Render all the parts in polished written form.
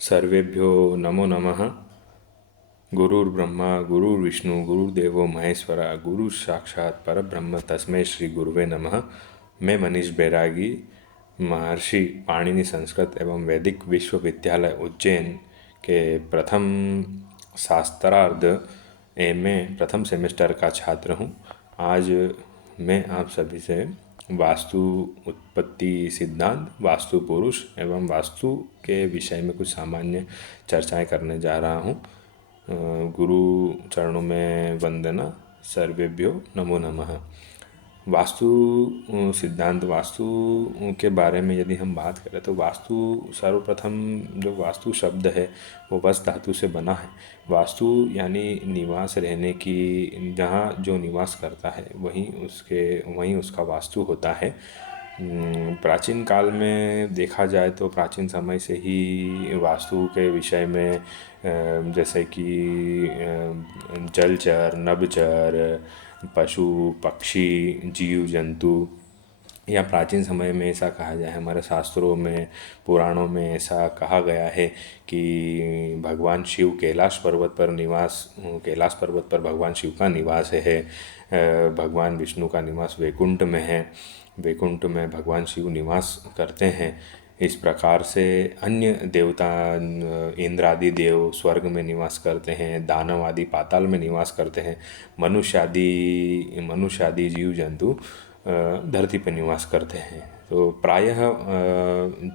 सर्वेभ्यो नमो नमः। गुरुर्ब्रह्मा गुरुर्विष्णु गुरुर्देवो महेश्वरा गुरु साक्षात परब्रह्म तस्मै श्री गुरुवे नमः। मैं मनीष बैरागी महर्षि पाणिनि संस्कृत एवं वैदिक विश्वविद्यालय उज्जैन के प्रथम शास्त्रार्ध एमए प्रथम सेमेस्टर का छात्र हूँ। आज मैं आप सभी से वास्तु उत्पत्ति सिद्धांत, वास्तु पुरुष एवं वास्तु के विषय में कुछ सामान्य चर्चाएं करने जा रहा हूँ। गुरु चरणों में वंदना। सर्वेभ्यो नमो नमः। वास्तु सिद्धांत, वास्तु के बारे में यदि हम बात करें तो वास्तु सर्वप्रथम जो वास्तु शब्द है वो वस धातु से बना है। वास्तु यानी निवास रहने की, जहाँ जो निवास करता है वहीं उसका वास्तु होता है। प्राचीन काल में देखा जाए तो प्राचीन समय से ही वास्तु के विषय में जैसे कि जलचर, नभचर, पशु पक्षी, जीव जंतु, या प्राचीन समय में ऐसा कहा जाए, हमारे शास्त्रों में पुराणों में ऐसा कहा गया है कि भगवान शिव कैलाश पर्वत पर भगवान शिव का निवास है। भगवान विष्णु का निवास वैकुंठ में है। वैकुंठ में भगवान शिव निवास करते हैं। इस प्रकार से अन्य देवता, इंद्र आदि देव स्वर्ग में निवास करते हैं, दानव आदि पाताल में निवास करते हैं, मनुष्य आदि जीव जंतु धरती पर निवास करते हैं। तो प्रायः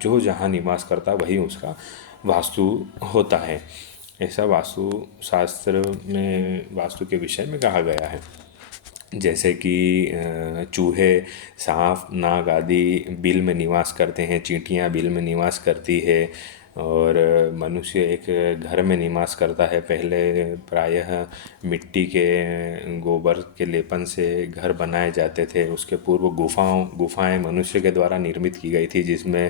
जो जहाँ निवास करता वही उसका वास्तु होता है। ऐसा वास्तु शास्त्र में वास्तु के विषय में कहा गया है। जैसे कि चूहे, सांप, नाग आदि बिल में निवास करते हैं, चींटियाँ बिल में निवास करती है, और मनुष्य एक घर में निवास करता है। पहले प्रायः मिट्टी के गोबर के लेपन से घर बनाए जाते थे। उसके पूर्व गुफाएं मनुष्य के द्वारा निर्मित की गई थी, जिसमें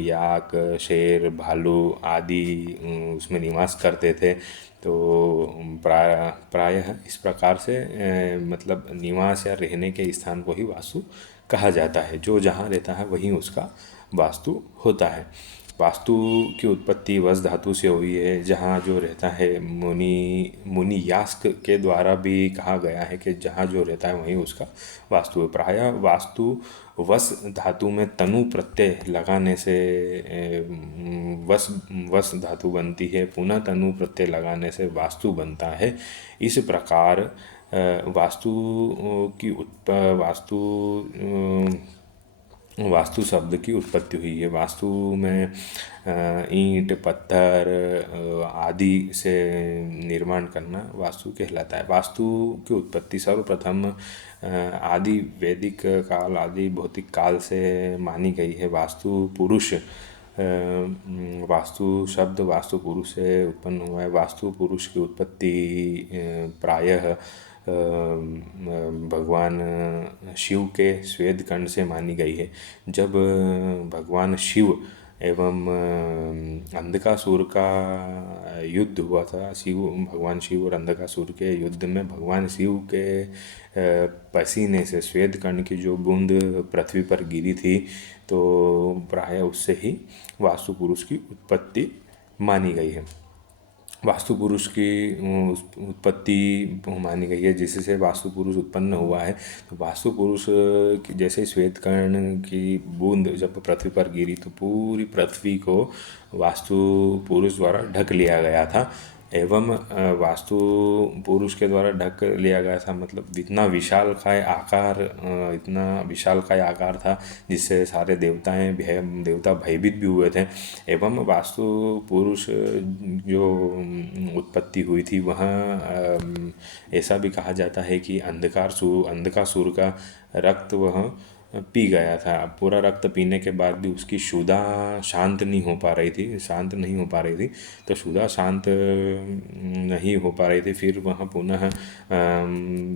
याक, शेर, भालू आदि उसमें निवास करते थे। तो प्रायः इस प्रकार से मतलब निवास या रहने के स्थान को ही वास्तु कहा जाता है। जो जहाँ रहता है वहीं उसका वास्तु होता है। वास्तु की उत्पत्ति वस धातु से हुई है। जहाँ जो रहता है, मुनि यास्क के द्वारा भी कहा गया है कि जहाँ जो रहता है वहीं उसका वास्तु है। प्रायः वास्तु वस धातु में तनु प्रत्यय लगाने से वस धातु बनती है। पुनः तनु प्रत्यय लगाने से वास्तु बनता है। इस प्रकार वास्तु शब्द की उत्पत्ति हुई है। वास्तु में ईंट, पत्थर आदि से निर्माण करना वास्तु कहलाता है। वास्तु की उत्पत्ति सर्वप्रथम आदि वैदिक काल, आदि भौतिक काल से मानी गई है। वास्तु पुरुष, वास्तु शब्द वास्तु पुरुष से उत्पन्न हुआ है। वास्तु पुरुष की उत्पत्ति प्रायः भगवान शिव के श्वेत खंड से मानी गई है। जब भगवान शिव एवं अंधकासुर का युद्ध हुआ था, भगवान शिव और अंधकासुर के युद्ध में भगवान शिव के पसीने से श्वेत कण की जो बूंद पृथ्वी पर गिरी थी, तो प्रायः उससे ही वास्तु पुरुष की उत्पत्ति मानी गई है। वास्तु पुरुष की उत्पत्ति मानी गई है, जिससे वास्तु पुरुष उत्पन्न हुआ है। तो वास्तु पुरुष जैसे श्वेत कर्ण की बूंद जब पृथ्वी पर गिरी तो पूरी पृथ्वी को वास्तु पुरुष द्वारा ढक लिया गया था। एवं वास्तु पुरुष के द्वारा ढक लिया गया था, मतलब इतना विशालकाय आकार था जिससे सारे देवता भयभीत भी हुए थे। एवं वास्तु पुरुष जो उत्पत्ति हुई थी वहाँ ऐसा भी कहा जाता है कि अंधकासुर का रक्त वह पी गया था। पूरा रक्त पीने के बाद भी उसकी क्षुधा शांत नहीं हो पा रही थी। तो क्षुधा शांत नहीं हो पा रही थी। फिर वहाँ पुनः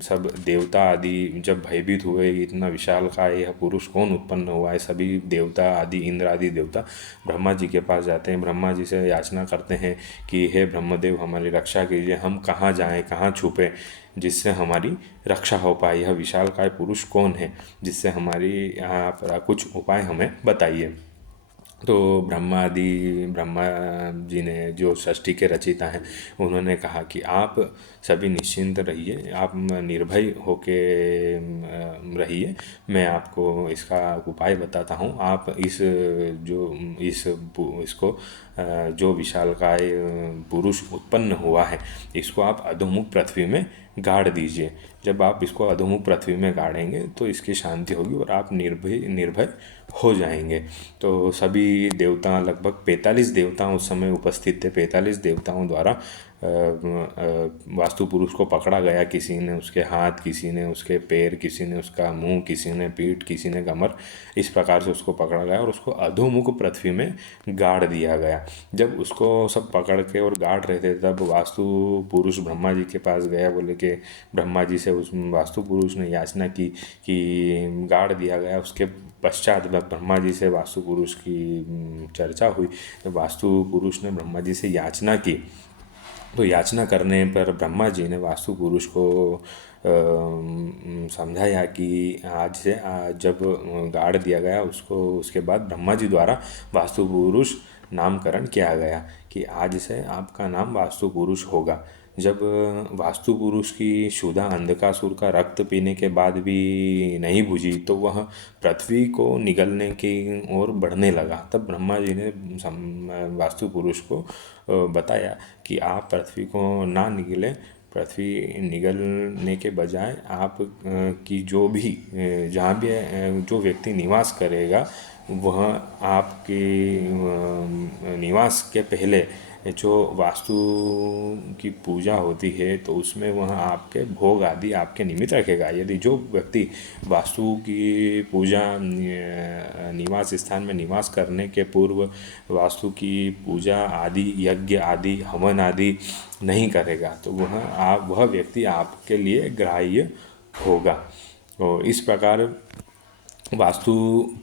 सब देवता आदि जब भयभीत हुए, इतना विशाल का यह पुरुष कौन उत्पन्न हुआ है, सभी देवता आदि, इंद्र आदि देवता ब्रह्मा जी के पास जाते हैं। ब्रह्मा जी से याचना करते हैं कि हे ब्रह्मदेव, हमारी रक्षा कीजिए, हम कहाँ जाएं, कहाँ छुपे जिससे हमारी रक्षा हो पाए। यह विशालकाय पुरुष कौन है, जिससे हमारी यहाँ पर कुछ उपाय हमें बताइए। तो ब्रह्मा जी ने, जो सृष्टि के रचयिता हैं, उन्होंने कहा कि आप सभी निश्चिंत रहिए, आप निर्भय होके रहिए। मैं आपको इसका उपाय बताता हूँ। आप जो इसको जो विशालकाय पुरुष उत्पन्न हुआ है, इसको आप अधोमुख पृथ्वी में गाड़ दीजिए। जब आप इसको अधोमुख पृथ्वी में गाड़ेंगे तो इसकी शांति होगी और आप निर्भय निर्भय हो जाएंगे। तो सभी देवता, लगभग 45 देवता उस समय उपस्थित थे। 45 देवताओं द्वारा वास्तु पुरुष को पकड़ा गया। किसी ने उसके हाथ, किसी ने उसके पैर, किसी ने उसका मुंह, किसी ने पीठ, किसी ने कमर, इस प्रकार से उसको पकड़ा गया और उसको अधोमुख पृथ्वी में गाड़ दिया गया। जब उसको सब पकड़ के और गाड़ रहे थे, तब वास्तु पुरुष ब्रह्मा जी के पास गया। बोले कि ब्रह्मा जी से उस वास्तु पुरुष ने याचना की कि गाड़ दिया गया। उसके पश्चात ब्रह्मा जी से वास्तु पुरुष की चर्चा हुई। तो वास्तु पुरुष ने ब्रह्मा जी से याचना की। तो याचना करने पर ब्रह्मा जी ने वास्तु पुरुष को समझाया कि आज से जब गाड़ दिया गया उसको, उसके बाद ब्रह्मा जी द्वारा वास्तु पुरुष नामकरण किया गया कि आज से आपका नाम वास्तु पुरुष होगा। जब वास्तु पुरुष की क्षुधा अंधकासुर का रक्त पीने के बाद भी नहीं बुझी, तो वह पृथ्वी को निगलने की ओर बढ़ने लगा। तब ब्रह्मा जी ने वास्तु पुरुष को बताया कि आप पृथ्वी को ना निगले। पृथ्वी निगलने के बजाय आप की जो भी जहाँ भी जो व्यक्ति निवास करेगा, वह आपके निवास के पहले जो वास्तु की पूजा होती है, तो उसमें वह आपके भोग आदि आपके निमित्त रखेगा। यदि जो व्यक्ति वास्तु की पूजा निवास स्थान में निवास करने के पूर्व वास्तु की पूजा आदि, यज्ञ आदि, हवन आदि नहीं करेगा, तो वह व्यक्ति आपके लिए ग्राह्य होगा। तो इस प्रकार वास्तु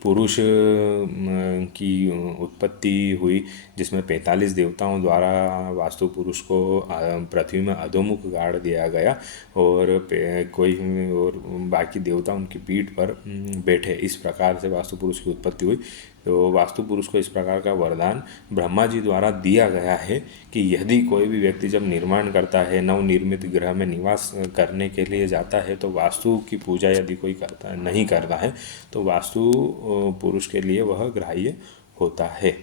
पुरुष की उत्पत्ति हुई, जिसमें 45 देवताओं द्वारा वास्तु पुरुष को पृथ्वी में अधोमुख गाड़ दिया गया और कोई और बाकी देवता उनकी पीठ पर बैठे। इस प्रकार से वास्तु पुरुष की उत्पत्ति हुई। तो वास्तु पुरुष को इस प्रकार का वरदान ब्रह्मा जी द्वारा दिया गया है कि यदि कोई भी व्यक्ति जब निर्माण करता है, नवनिर्मित ग्रह में निवास करने के लिए जाता है, तो वास्तु की पूजा यदि कोई नहीं करता है, तो वास्तु पुरुष के लिए वह ग्राह्य होता है।